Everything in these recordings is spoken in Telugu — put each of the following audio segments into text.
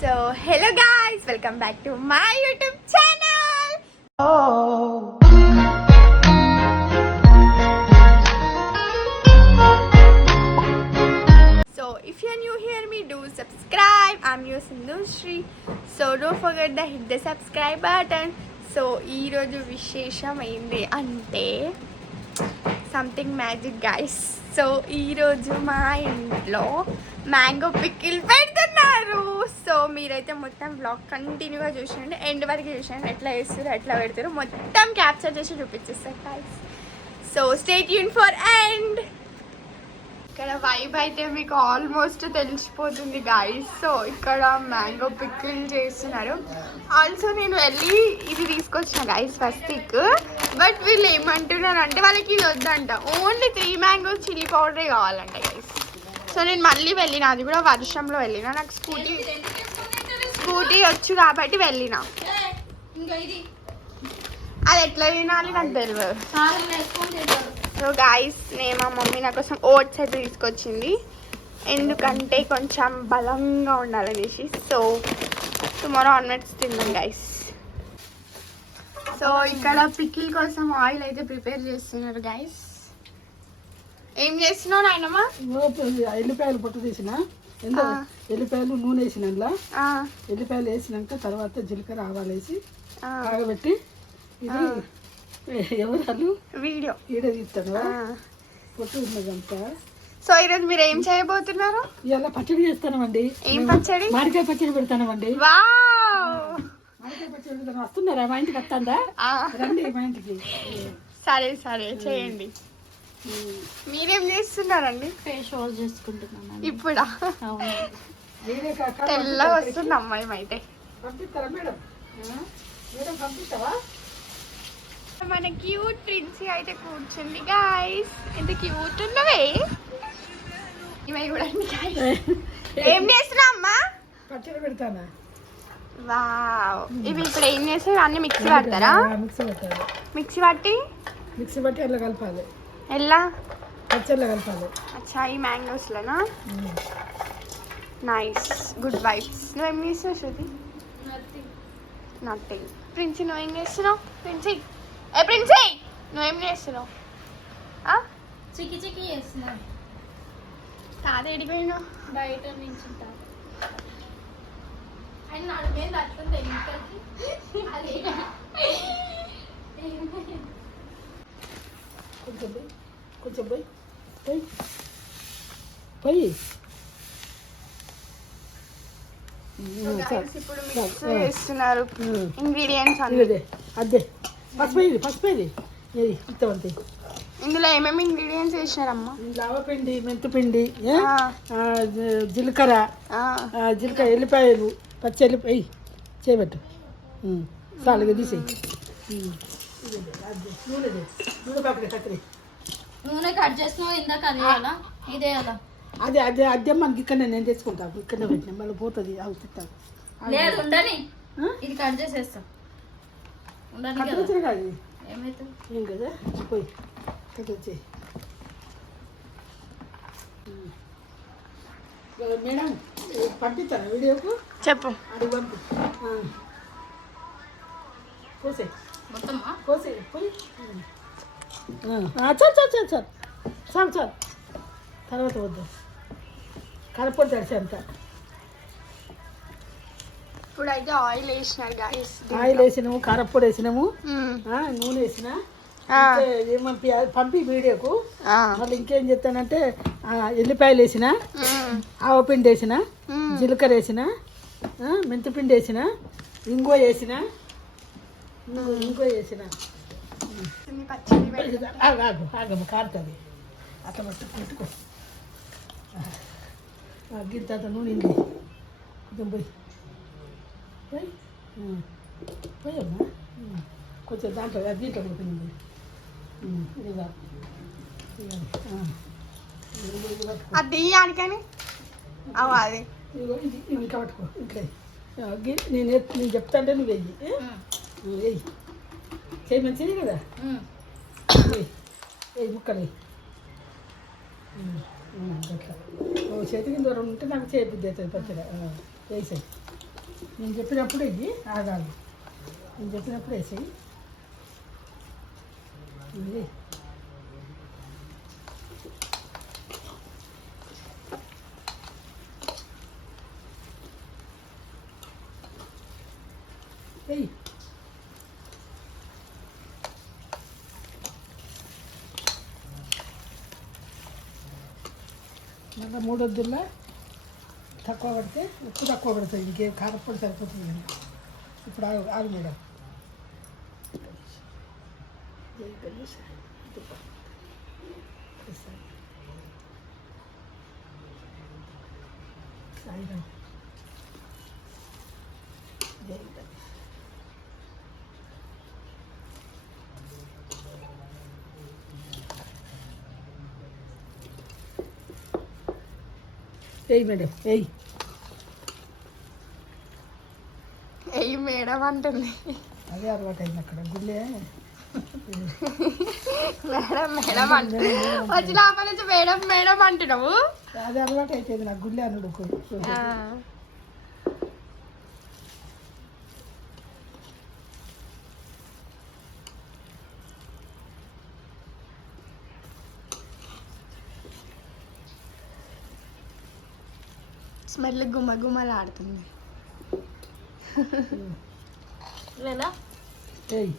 So hello guys, welcome back to my YouTube channel. So if you're new here, me do subscribe. I'm your Sindhushri. So don't forget to hit the subscribe button. So ee roju vishesham endi ante something magic guys. So ఈరోజు మా ఇంట్లో మ్యాంగో పికిల్ పెడుతున్నారు. సో మీరైతే మొత్తం బ్లాగ్ కంటిన్యూగా చూసినండి, ఎండ్ వరకు చూసినండి. ఎట్లా చేస్తారు ఎట్లా పెడతారు మొత్తం క్యాప్చర్ చేసి చూపించేస్తారు guys. So stay tune for end. ఇక్కడ వైబ్ అయితే మీకు ఆల్మోస్ట్ తెలిసిపోతుంది గైస్. సో ఇక్కడ మ్యాంగో పికిల్ చేస్తున్నారు. ఆల్సో నేను వెళ్ళి ఇది తీసుకొచ్చిన గైస్ ఫస్ట్ వీక్. బట్ వీళ్ళు ఏమంటున్నారు అంటే వాళ్ళకి ఇది వద్దంట, ఓన్లీ 3 మ్యాంగోస్ చిల్లీ పౌడరే కావాలంట గైస్. సో నేను మళ్ళీ వెళ్ళిన, అది కూడా వర్షంలో వెళ్ళిన. నాకు స్కూటీ వచ్చు కాబట్టి వెళ్ళిన. అది ఎట్లా తినాలి నాకు తెలియదు. సో గాయస్ మా మమ్మీ నా కోసం ఓట్స్ అయితే తీసుకొచ్చింది, ఎందుకంటే కొంచెం బలంగా ఉండాలనేసి. సో టుమారో ఆన్వర్డ్స్ తిందాం గైస్. సో ఇక్కడ పికిల్ కోసం ఆయిల్ అయితే ప్రిపేర్ చేస్తున్నారు గైస్. ఏం చేస్తున్నావు నాయనమ్మా? ఎల్లిపాయలు పొట్టు తీసిన, ఎల్లిపాయలు నూనె వేసిన, ఎల్లిపాయలు వేసినాక తర్వాత జీలకర్ర ఆవాలు వేసి ఆగబెట్టి ఇది ఎవరు వీడియో తీస్తాను పొట్టు ఉన్నదంతా. సో ఈరోజు మీరు ఏం చేయబోతున్నారు? ఇలా పచ్చడి చేస్తామండి. ఏం పచ్చడి? మామిడికాయ పచ్చడి పెడతామండి. మామిడికాయ పచ్చడి పెడతాను. వస్తున్నారా మా ఇంటికి? వస్తుందా? రండి మా ఇంటికి. సరే సరే చేయండి. మీరేం చేస్తున్నారండి? ఫేస్ వాష్ చేసుకుంటున్నాను ఇప్పుడా? తెల్లగా వస్తుంది అమ్మాయి అయితే. పంపిస్తారా మేడం? మేడం పంపిస్తావా? మన క్యూట్ ప్రిన్సీ అయితే కూర్చుంది గాయస్. ఎంత క్యూట్ ఉన్నవే ఇవి కూడా. ఏం చేస్తున్నా అమ్మా? పచ్చడి పెడతానా? వావ్. ఇవి ఇప్పుడు ఏం చేస్తారు? అన్ని మిక్సీ పడతారా? మిక్సీ పట్టి అట్లా కలపాలి. ఎలా పచ్చడిలో కలపాలి. అచ్చా ఈ మ్యాంగోస్లోనా? Nice, good vibes. నువ్వేం చేస్తున్నావు శృతి? నథింగ్. ప్రిన్సీ నువ్వేం చేస్తున్నావు? ప్రిన్సీ నువ్వేం చేస్తున్నావు? చికి చికి చేస్తున్నా. తాత ఎడిపోయినా? బయట నుంచి కొంచెం పోయి ఇప్పుడు మిక్స్ చేస్తున్నారు ఇంగ్రీడియంట్స్ అన్ని. అదే పసుపు ఇంతమంది. ఇందులో ఏమేమి ఇంగ్రీడియంట్స్ వేసినారమ్మా? లావపిండి, మెంతిపిండి, జీలకర్ర, ఎల్లిపాయలు, పచ్చి ఎల్లిపాయ చేయబెట్టు. సాలుగా తీసేయి. నూనె కట్ చేసినావు ఇందాక. అది వేయాలా? ఇదే అలా? అదే మనకి ఇక్కడ నేను తెచ్చుకుంటాను. ఇక్కడ పెట్టినా మళ్ళీ పోతుంది. అవుతాను లేదు ఉండని. ఇది కట్ చేసేస్తాం. కాదు ఏమవుతుంది? ఏం కదా పోయి వచ్చి మేడం పంపిస్తాను వీడియోకు. చెప్పు. అది పంపి పోసే మొత్తమా? పోసే పోయి చాలు తర్వాత వద్దు. కలపొద్దు తడిసి అంతా. ఇప్పుడైతే ఆయిల్ వేసినారు గాయస్. ఆయిల్ వేసినాము, కారప్పొడి వేసినాము, నూనె వేసిన. పంపి వీడియోకు. మళ్ళీ ఇంకేం చెప్తానంటే ఎల్లిపాయలు వేసిన, ఆవపిండి వేసిన, జీలకర్ర వేసిన, మెంతిపిండి వేసిన, ఇంగువ వేసిన. ఆగమ్మ కారుతుంది. అట్లా పెట్టుకో. గింత నూనె కొంచెం పోయమ్మా. కొంచెం దాంట్లో దీంట్లో కొడుతుంది. అది కానీ అది ఇవి పట్టుకో. ఇట్లా నేను చెప్తా అంటే నువ్వు వెయ్యి చేయి. మంచిది కదా. వెయ్యి ముక్కలు అట్లా. చేతికి దూరం ఉంటే నాకు చేపిద్ది అవుతుంది పచ్చడి. వేసాయి నేను చెప్పినప్పుడు ఇది ఆగాలి. నేను చెప్పినప్పుడు వేసేయి. ఇది ఏయ్. మళ్ళీ 3 వద్దుల్లో తక్కువ పడితే ఉప్పు తక్కువ పడుతుంది. ఇంకేం కారపొడి సరిపోతుంది కానీ ఇప్పుడు ఆగు మేడం. సాయిరాం ఏయ్ మేడం ఏయ్. ఏయ్ మేడం అంటుంది. అదే అలవాటు అయింది అక్కడ గుళ్ళే. మేడం మేడం అంటుంది. వచ్చి లోపల నుంచి మేడం మేడం అంటున్నావు. అదే అలవాటు అయిపోయింది నాకు గుళ్ళే అనుడు. స్మెల్ గుమ్మ గుమ్మలాడుతుంది. లేదా ఏయ్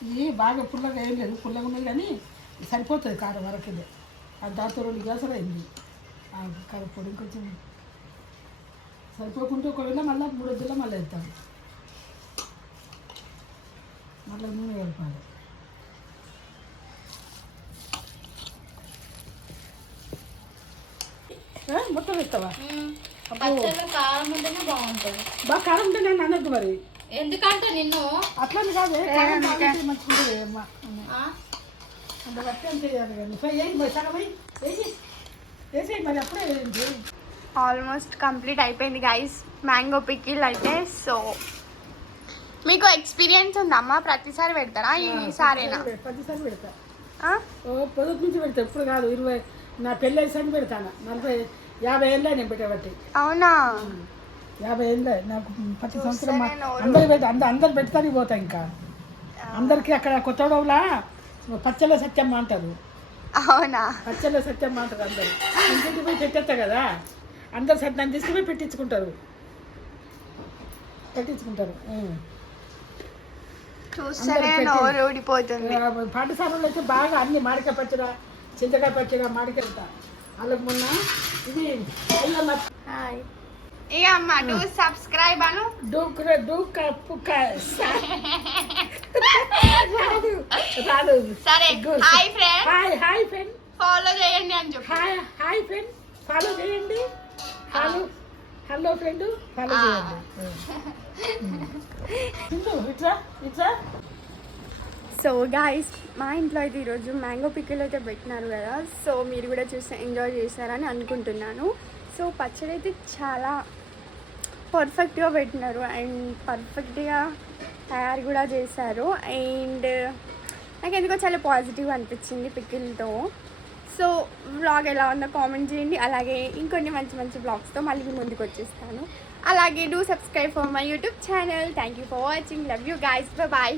ఇది బాగా పుల్లగా ఏం లేదు, పుల్లగా ఉన్నది కానీ సరిపోతుంది కారం వరకు. అది దాంతో 2 గ్లాసులు అయింది కారపొడి. ఇంకొంచెం సరిపోకుంటే ఒకవేళ మళ్ళీ 3 వద్దుల్లో మళ్ళీ వేస్తాం. మళ్ళీ నూనె కలపాలి. మొత్తం వేస్తావా? పచ్చళ్ళు కారం ఉంటేనే బాగుంటుంది. బాగా కారం ఉంటే నేను అనద్దు మరి. ఎందుకంటే నిన్ను అట్లని కాదు మంచిగా ఉంటుంది అమ్మా. అంత బట్టి ఏం చేయాలి కానీ వేయి మరి సగం వేసేయి మరి అప్పుడే వేయండి. ఆల్మోస్ట్ కంప్లీట్ అయిపోయింది గైస్ మ్యాంగో పికిల్ అయితే. సో మీకు ఎక్స్పీరియన్స్ ఉందమ్మా? ప్రతిసారి పెడతారా ఈసారేనా? ప్రతిసారి పెడతా. పొద్దుటి నుంచి పెడతా, ఇప్పుడు కాదు. 20 నా పెళ్ళి అయ్యేసరికి పెడతాను. 40-50 ఏళ్ళ నేను పెట్టబట్టి. అవునా? 50 ఏళ్ళ నాకు. ప్రతి సంవత్సరం అందరు పెడతానికి పోతా. ఇంకా అందరికి అక్కడ కొత్తగూడెంలా పచ్చళ్ళ సత్యమ్మ అంటారు. అవునా? పచ్చళ్ళ సత్యమ్మ అంటారు. అందరు ఇంటికి పోయి పెట్టేస్తా కదా, అందరు సత్యాన్ని తీసుకుపోయి పెట్టించుకుంటారు. చూస్తేనే నోరు ఊడిపోతుంది. పాఠశాలలో అయితే బాగా అన్ని మామిడికాయ పచ్చడ, చింతకాయ పచ్చడ, మామిడికాయ వాళ్ళకి మొన్న ఇది ఇక అమ్మ డూ సబ్స్క్రైబ్ అను. రాదు. సరే hi friend. Hi friend follow చేయండి అని చెప్పి. హాయ్ ఫ్రెండ్ ఫాలో చేయండి. హలో ఫ్రెండ్ ఫాలో చేయండి. ఇట్లా. సో గాయస్ మా ఇంట్లో అయితే ఈరోజు మ్యాంగో పికిల్ అయితే పెట్టినారు కదా. సో మీరు కూడా చూసి ఎంజాయ్ చేశారని అనుకుంటున్నాను. సో పచ్చడి అయితే చాలా పర్ఫెక్ట్గా పెట్టినారు అండ్ పర్ఫెక్ట్గా తయారు కూడా చేశారు. అండ్ నాకు ఎందుకో చాలా పాజిటివ్ అనిపించింది పికిల్తో. సో వ్లాగ్ ఎలా ఉందో కామెంట్ చేయండి. అలాగే ఇంకొన్ని మంచి మంచి వ్లాగ్స్తో మళ్ళీ మీ ముందుకు వచ్చేస్తాను. అలాగే do subscribe for my YouTube channel. Thank you for watching. Love you guys. Bye.